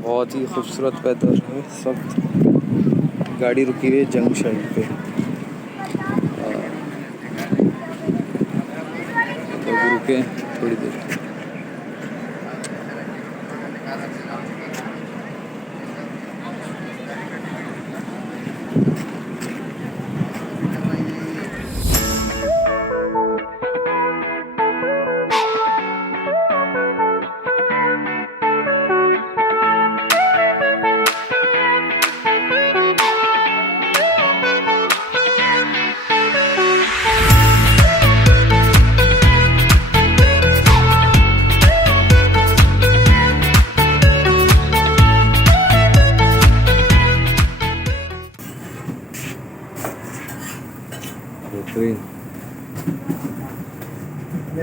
बहुत ही खूबसूरत वेदर है इस वक्त। गाड़ी रुकी हुई है जंक्शन पे। तो अभी रुके थोड़ी देर।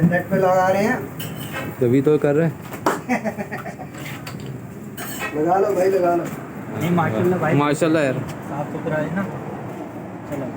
नेट पे लगा रहे हैं, तभी तो कर रहे हैं। लगा लो भाई, लगा लो। नहीं माशाल्लाह भाई, माशाल्लाह यार, साफ सुथरा है ना। चलो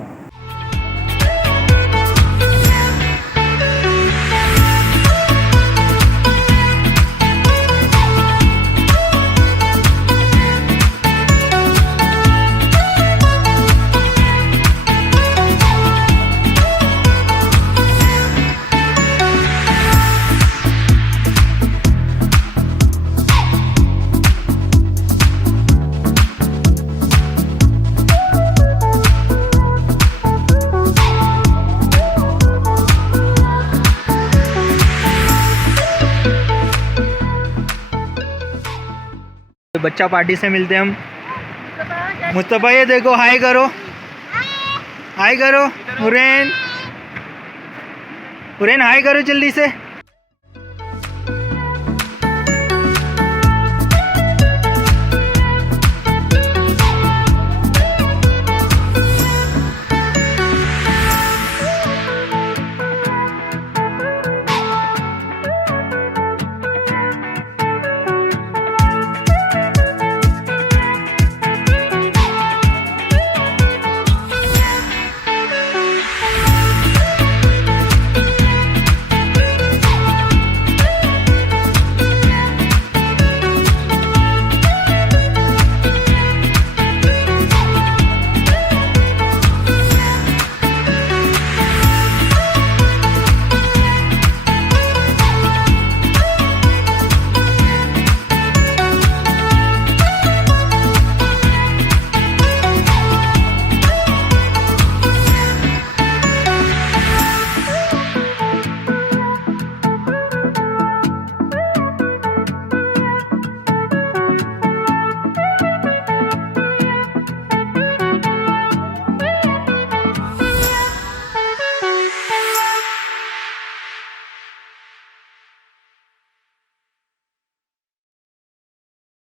बच्चा पार्टी से मिलते हैं हम। मुस्तफ़ा ये देखो, हाय करो, हाय करो। हुरैन, हुरैन हाय करो जल्दी से।